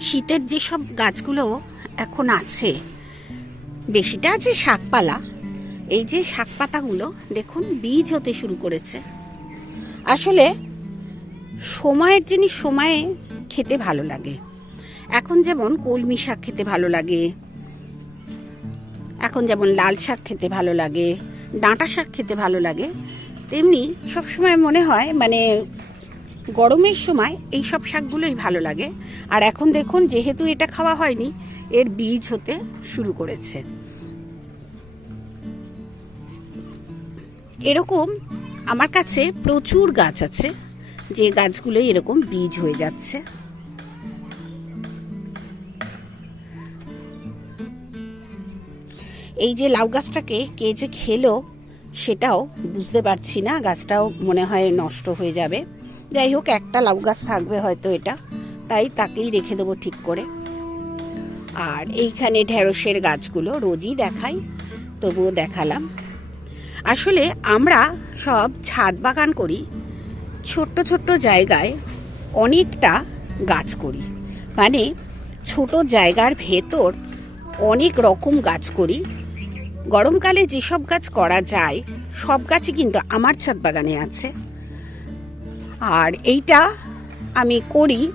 শীতের যেসব গাছগুলো এখন আছে, বেশিটা আছে শাকপালা। এই যে শাক পাতাগুলো দেখুন, বীজ হতে শুরু করেছে। আসলে সময়ের জিনিস সময়ে খেতে ভালো লাগে। এখন যেমন কলমি শাক খেতে ভালো লাগে, এখন যেমন লাল শাক খেতে ভালো লাগে, ডাঁটা শাক খেতে ভালো লাগে, তেমনি সবসময় মনে হয় মানে গরমের সময় এই সব শাকগুলোই ভালো লাগে। আর এখন দেখুন, যেহেতু এটা খাওয়া হয়নি, এর বীজ হতে শুরু করেছে। এরকম আমার কাছে প্রচুর গাছ আছে, যে গাছগুলো এরকম বীজ হয়ে যাচ্ছে। এই যে লাউ গাছটাকে কে যে খেলো, সেটাও বুঝতে পারছি না, গাছটাও মনে হয় নষ্ট হয়ে যাবে। যাই হোক, একটা লাউ গাছ থাকবে হয়তো এটা। তাই তাকেই রেখে দেবো ঠিক করে। আর এইখানে ঢেঁড়সের গাছগুলো রোজই দেখাই, তবুও দেখালাম। আসলে আমরা সব ছাদ বাগান করি, ছোট্ট ছোট্ট জায়গায় অনেকটা গাছ করি। মানে ছোট জায়গার ভেতর অনেক রকম গাছ করি। গরমকালে যেসব গাছ করা যায়, সব গাছই কিন্তু আমার ছাদ বাগানে আছে। আর এইটা আমি করি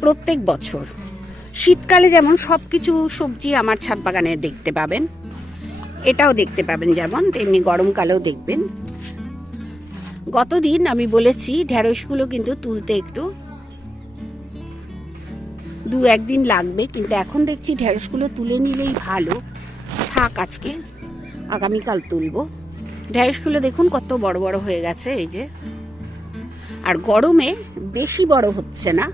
প্রত্যেক বছর। শীতকালে যেমন সব কিছু সবজি আমার ছাদ বাগানে দেখতে পাবেন, এটাও দেখতে পাবেন যেমন, তেমনি গরমকালেও দেখবেন। গতদিন আমি বলেছি ঢেঁড়সগুলো কিন্তু তুলতে একটু দু একদিন লাগবে, কিন্তু এখন দেখছি ঢেঁড়সগুলো তুলে নিলেই ভালো। থাক আজকে, আগামীকাল তুলব। ঢেঁড়সগুলো দেখুন কত বড় বড় হয়ে গেছে, এই যে। আর গরমে বেশি বড় হচ্ছে না।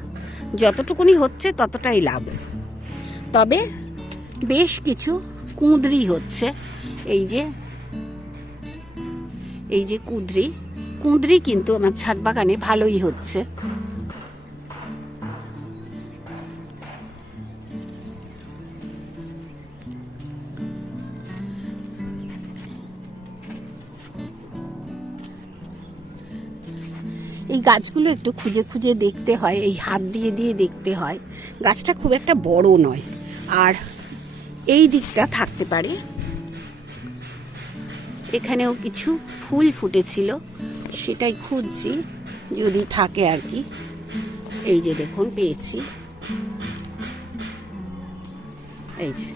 যতটুকুনি হচ্ছে ততটাই লাভ। তবে বেশ কিছু কুঁদরি হচ্ছে। এই যে এই যে কুঁদরি। কুঁদরি কিন্তু আমার ছাদ বাগানে ভালোই হচ্ছে। গাছগুলো একটু খুঁজে খুঁজে দেখতে হয়, এই হাত দিয়ে দিয়ে দেখতে হয়। গাছটা খুব একটা বড় নয়, আর এই দিকটা থাকতে পারে। এখানেও কিছু ফুল ফুটেছিল, সেটাই খুঁজছি, যদি থাকে আর কি। এই যে দেখুন, পেয়েছি। এই যে।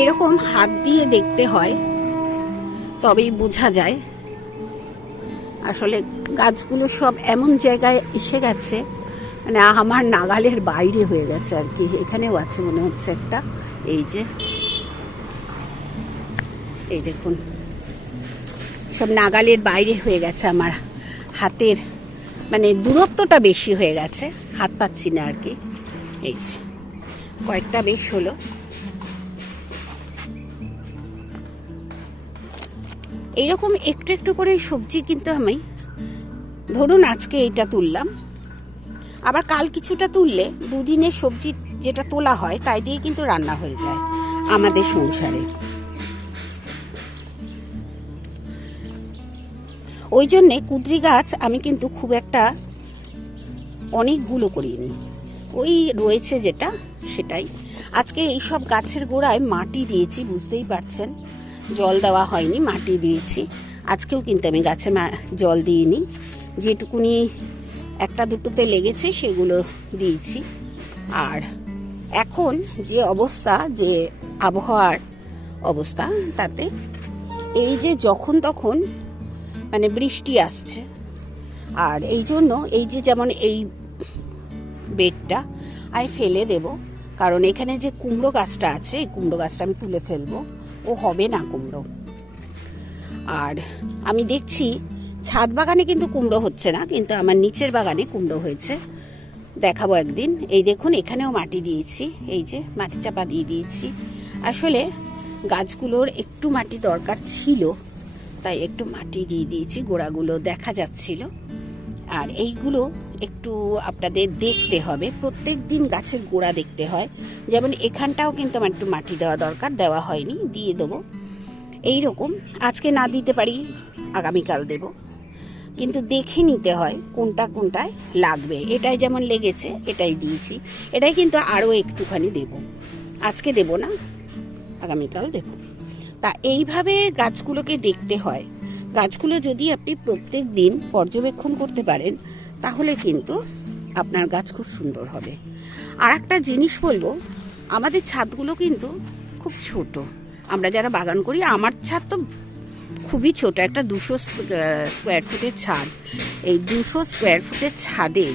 এরকম হাত দিয়ে দেখতে হয়, তবেই বোঝা যায় আসলে গাছগুলো সব এমন জায়গায় এসে গেছে মানে আমার নাগালের বাইরে হয়ে গেছে আর কি। এখানেও আছে মনে হচ্ছে একটা। এই যে, এই দেখুন, সব নাগালের বাইরে হয়ে গেছে আমার হাতের মানে দূরত্বটা বেশি হয়ে গেছে, হাত পাচ্ছি না আর কি। এই যে, কয়েকটা বেশ হলো। এইরকম একটু একটু করে সবজি কিন্তু আমি ধরুন আজকে এইটা তুললাম। আবার কাল কিছুটা তুললে দুদিনের সবজি যেটা তোলা হয়, তাই দিয়ে কিন্তু রান্না হয়ে যায় আমাদের সংসারে। ওই জন্যে কুদ্রি গাছ আমি কিন্তু খুব একটা অনেকগুলো করিনি। ওই রয়েছে যেটা, সেটাই। আজকে এই সব গাছের গোড়ায় মাটি দিয়েছি, বুঝতেই পারছেন। জল দেওয়া হয়নি, মাটি দিয়েছি। আজকেও কিন্তু আমি গাছে জল দিইনি। যেটুকুনি একটা দুটোতে লেগেছে, সেগুলো দিয়েছি। আর এখন যে অবস্থা, যে আবহাওয়ার অবস্থা, তাতে এই যে যখন তখন মানে বৃষ্টি আসছে। আর এই জন্য এই যে যেমন এই বেডটা আমি ফেলে দেব, কারণ এখানে যে কুমড়ো গাছটা আছে, এই কুমড়ো গাছটা আমি তুলে ফেলব। ও হবে না কুমড়ো। আর আমি দেখছি ছাদ বাগানে কিন্তু কুমড়ো হচ্ছে না, কিন্তু আমার নিচের বাগানে কুমড়ো হয়েছে। দেখাবো একদিন। এই দেখুন, এখানেও মাটি দিয়েছি। এই যে, মাটি চাপা দিয়ে দিয়েছি। আসলে গাছগুলোর একটু মাটি দরকার ছিল, তাই একটু মাটি দিয়ে দিয়েছি, গোড়াগুলো দেখা যাচ্ছিল। আর এইগুলো একটু আপনাদের দেখতে হবে। প্রত্যেক দিন গাছের গোড়া দেখতে হয়। যেমন এখানটাও কিন্তু আমার একটু মাটি দেওয়া দরকার, দেওয়া হয়নি, দিয়ে দেবো। এই রকম আজকে না দিতে পারি, আগামীকাল দেব। কিন্তু দেখে নিতে হয় কোনটা কোনটায় লাগবে। এটাই যেমন লেগেছে, এটাই দিয়েছি। এটাই কিন্তু আরও একটুখানি দেব। আজকে দেব না, আগামীকাল দেব। তা এইভাবে গাছগুলোকে দেখতে হয়। গাছগুলো যদি আপনি প্রত্যেক দিন পর্যবেক্ষণ করতে পারেন তাহলে কিন্তু আপনার গাছ খুব সুন্দর হবে। আর একটা জিনিস বলব, আমাদের ছাদগুলো কিন্তু খুব ছোট। আমরা যারা বাগান করি, আমার ছাদ তো খুবই ছোট, একটা দুশো স্কোয়ার ফুটের ছাদ। এই দুশো স্কোয়ার ফুটের ছাদে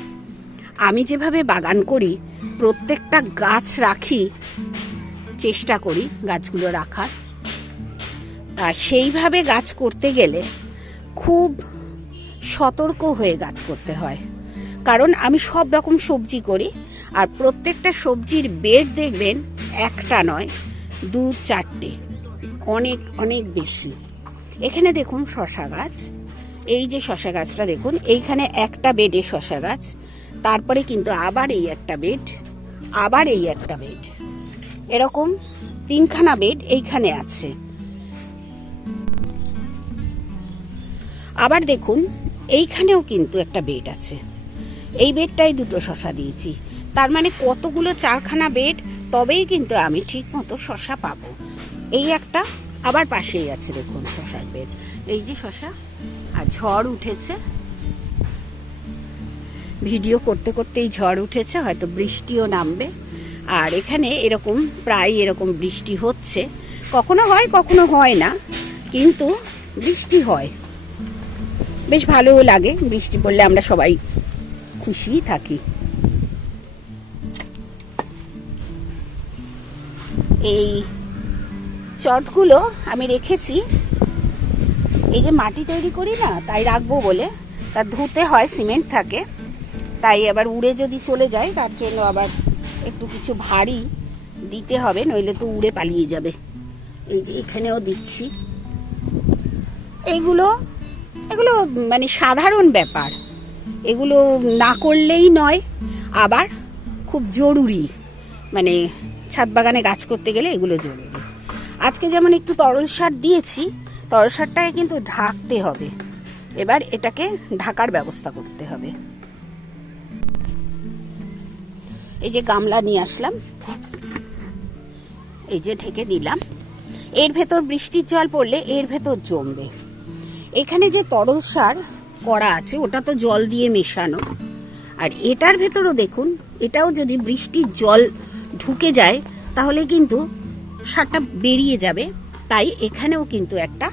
আমি যেভাবে বাগান করি, প্রত্যেকটা গাছ রাখি, চেষ্টা করি গাছগুলো রাখার। সেইভাবে গাছ করতে গেলে খুব সতর্ক হয়ে গাছ করতে হয়। কারণ আমি সব রকম সবজি করি আর প্রত্যেকটা সবজির বেড দেখবেন একটা নয়, দু চারটে। অনেক অনেক বেশি। এখানে দেখুন শশা গাছ। এই যে শশা গাছটা দেখুন, এইখানে একটা বেডে শশা গাছ। তারপরে কিন্তু আবার এই একটা বেড, আবার এই একটা বেড। এরকম তিনখানা বেড এইখানে আছে। আবার দেখুন এইখানেও কিন্তু একটা বেড আছে। এই বেডটাই দুটো শশা দিয়েছি। তার মানে কতগুলো চারখানা বেড, তবেই কিন্তু আমি ঠিক মতো শশা পাবো। এই একটা আবার পাশেই আছে, দেখুন, শশার বেড। এই যে শশা, আর ঝড় উঠেছে। ভিডিও করতে করতেই ঝড় উঠেছে, হয়তো বৃষ্টিও নামবে। আর এখানে এরকম, প্রায় এরকম বৃষ্টি হচ্ছে। কখনো হয় কখনো হয় না, কিন্তু বৃষ্টি হয়। বেশ ভালোও লাগে। বৃষ্টি পড়লে আমরা সবাই খুশি থাকি। এই চটগুলো আমি রেখেছি। এই যে মাটি তৈরি করি না, তাই রাখব বলে। তা ধুতে হয়, সিমেন্ট থাকে। তাই আবার উড়ে যদি চলে যায়, তার জন্য আবার একটু কিছু ভারী দিতে হবে, নইলে তো উড়ে পালিয়ে যাবে। এই যে এখানেও দিচ্ছি। এইগুলো এগুলো মানে সাধারণ ব্যাপার। এগুলো না করলেই নয়, আবার খুব জরুরি। মানে ছাদ বাগানে গাছ করতে গেলে এগুলো জরুরি। আজকে যেমন একটু তরল সার দিয়েছি, তরল সারটাকে কিন্তু ঢাকতে হবে। এবার এটাকে ঢাকার ব্যবস্থা করতে হবে। এই যে গামলা নিয়ে আসলাম। এই যে ঢেকে দিলাম। এর ভেতর বৃষ্টির জল পড়লে এর ভেতর জমবে। এখানে যে তরল সার করা আছে, ওটা তো জল দিয়ে মেশানো। আর এটার ভেতরও দেখুন, এটাও যদি বৃষ্টির জল ঢুকে যায়, তাহলে কিন্তু সারটা বেরিয়ে যাবে। তাই এখানেও কিন্তু একটা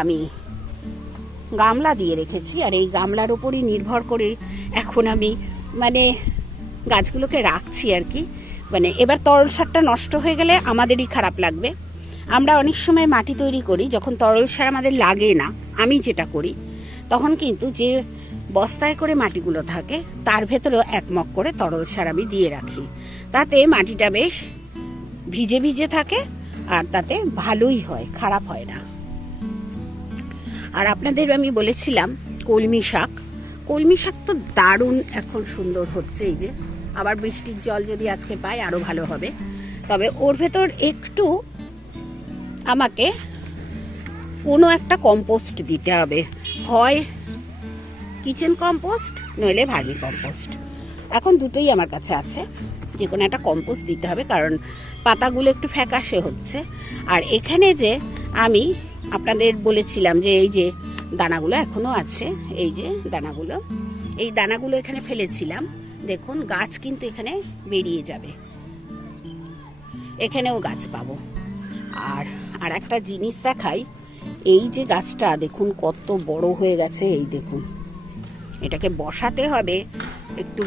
আমি গামলা দিয়ে রেখেছি, আর এই গামলার ওপরই নির্ভর করে এখন আমি মানে গাছগুলোকে রাখছি আর কি। মানে এবার তরল সারটা নষ্ট হয়ে গেলে আমাদেরই খারাপ লাগবে। আমরা অনেক সময় মাটি তৈরি করি, যখন তরল সার আমাদের লাগে না, আমি যেটা করি, তখন কিন্তু যে বস্তায় করে মাটিগুলো থাকে, তার ভেতরেও একমক করে তরল সার আমি দিয়ে রাখি। তাতে মাটিটা বেশ ভিজে ভিজে থাকে আর তাতে ভালোই হয়, খারাপ হয় না। আর আপনাদের আমি বলেছিলাম, কলমি শাক। কলমি শাক তো দারুণ এখন সুন্দর হচ্ছে এই যে। আবার বৃষ্টির জল যদি আজকে পাই আরও ভালো হবে। তবে ওর ভেতর একটু আমাকে কোনো একটা কম্পোস্ট দিতে হবে। হয় কিচেন কম্পোস্ট নইলে ভার্মি কম্পোস্ট এখন দুটোই আমার কাছে আছে। যে কোনো একটা কম্পোস্ট দিতে হবে, কারণ পাতাগুলো একটু ফ্যাকাশে হচ্ছে। আর এখানে যে আমি আপনাদের বলেছিলাম যে এই যে দানাগুলো এখনও আছে, এই যে দানাগুলো, এই দানাগুলো এখানে ফেলেছিলাম। দেখুন, গাছ কিন্তু এখানে বেরিয়ে যাবে। এখানেও গাছ পাবো। আর আর একটা জিনিস দেখাই, এই যে গাছটা, দেখুন কত বড় হয়ে গেছে, এই দেখুন। এটাকে বসাতে হবে, একটু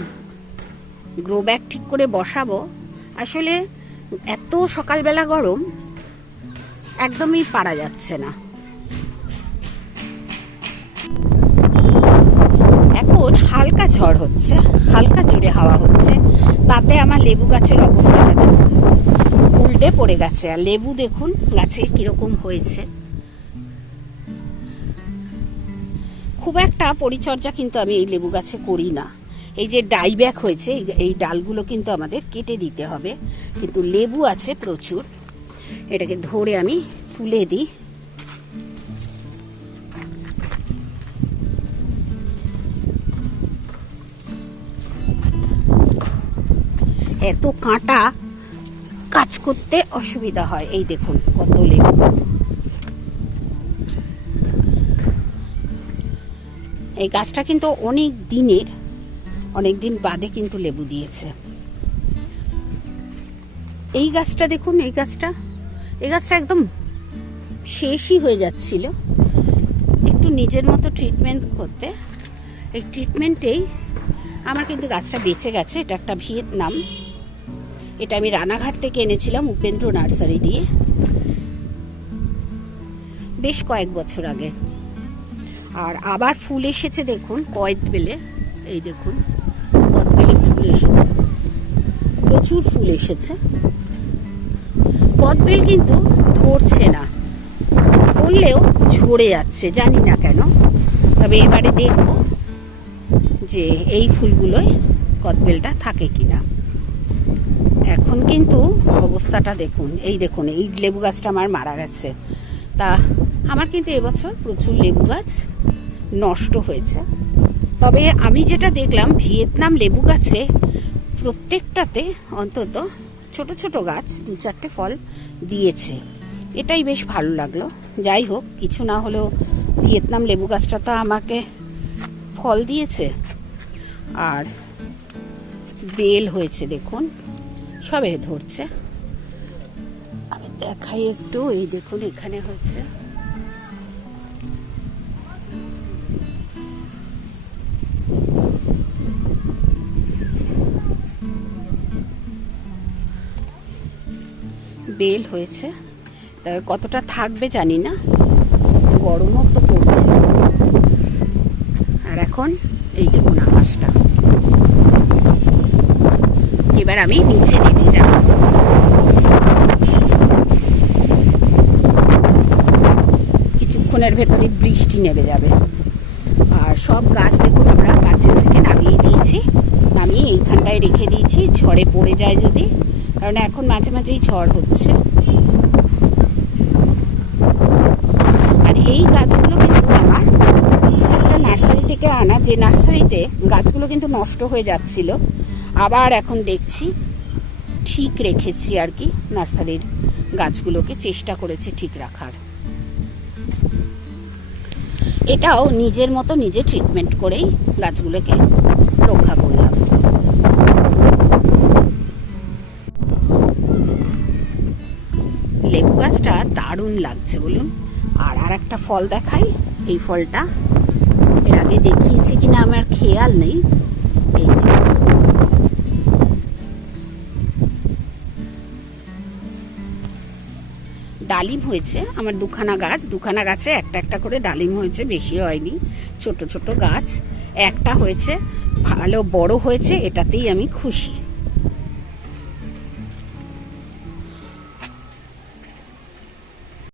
গ্রো ব্যাগ ঠিক করে বসাবো। আসলে এত সকালবেলা গরম, একদমই পারা যাচ্ছে না। এখন হালকা ঝড় হচ্ছে, হালকা জোরে হাওয়া হচ্ছে, তাতে আমার লেবু গাছের অবস্থাটা উল্টে পড়ে গেছে। আর লেবু দেখুন, গাছে কীরকম হয়েছে। খুব একটা পরিচর্যা কিন্তু আমি এই লেবু গাছে করি না। এই যে ডাইব্যাক হয়েছে এই ডালগুলো কিন্তু আমাদের কেটে দিতে হবে। কিন্তু লেবু আছে প্রচুর। এটাকে ধরে আমি তুলে দিই। এত কাঁটা কাজ করতে অসুবিধা হয়। এই দেখুন, কত লেবু এই গাছটা কিন্তু অনেক দিনের, অনেক দিন বাদে কিন্তু লেবু দিয়েছে। এই গাছটা দেখুন, এই গাছটা এই গাছটা একদম শেষই হয়ে যাচ্ছিল। একটু নিজের মতো ট্রিটমেন্ট করতে। এই ট্রিটমেন্টেই আমার কিন্তু গাছটা বেঁচে গেছে, এটা একটা ভিয়েতনাম। এটা আমি রানাঘাট থেকে এনেছিলাম উপেন্দ্র নার্সারি দিয়ে। বেশ কয়েক বছর আগে। আর আবার ফুল এসেছে দেখুন কয়েদ বেলে এই দেখুন কদবেলে ফুল এসেছে। প্রচুর ফুল এসেছে। কদবেল কিন্তু ধরছে না। ধরলেও ঝরে যাচ্ছে, জানি না কেন। তবে এবারে দেখব যে এই ফুলগুলোয় কদবেলটা থাকে কিনা। এখন কিন্তু অবস্থাটা দেখুন, এই দেখুন, এই লেবু গাছটা আমার মারা গেছে। তা আমার কিন্তু এবছর প্রচুর লেবু গাছ নষ্ট হয়েছে। তবে আমি যেটা দেখলাম, ভিয়েতনাম লেবু গাছে প্রত্যেকটাতে অন্তত ছোট ছোট গাছ দু চারটে ফল দিয়েছে। এটাই বেশ ভালো লাগল। যাই হোক, কিছু না হলেও ভিয়েতনাম লেবু গাছটা তো আমাকে ফল দিয়েছে। আর বেল হয়েছে, দেখুন। সবে ধরছে। আমি দেখাই একটু, এই দেখুন এখানে হচ্ছে। বেল হয়েছে। তবে কতটা থাকবে জানি না। গরমও তো পড়ছে। আর এখন এই দেখুন আকাশটা। এবার আমি নিচে নেমে যাব। কিছুক্ষণের ভেতরে বৃষ্টি নেমে যাবে। আর সব গাছ দেখুন আমরা গাছের থেকে নামিয়ে দিয়েছি। নামিয়ে এইখানটায় রেখে দিয়েছি, ঝড়ে পড়ে যায় যদি। কারণ এখন মাঝে মাঝেই ঝড় হচ্ছে। আর এই গাছগুলো কিন্তু আমার একটা নার্সারি থেকে আনা, যে নার্সারিতে গাছগুলো কিন্তু নষ্ট হয়ে যাচ্ছিল আবার এখন দেখছি ঠিক রেখেছি আর কি নার্সারির গাছগুলোকে, চেষ্টা করেছে ঠিক রাখার। এটাও নিজের মতো নিজে ট্রিটমেন্ট করেই গাছগুলোকে রক্ষা করলাম। লেবু গাছটা দারুণ লাগছে বলুন। আর আর একটা ফল দেখাই, এই ফলটা। এর আগে দেখিয়েছি কিনা আমার খেয়াল নেই। ডালিম হয়েছে। আমার দুখানা গাছ, দুখানা গাছে একটা একটা করে ডালিম হয়েছে, বেশি হয়নি। ছোট ছোট গাছ। একটা হয়েছে, ভালো বড় হয়েছে, এটাতেই আমি খুশি।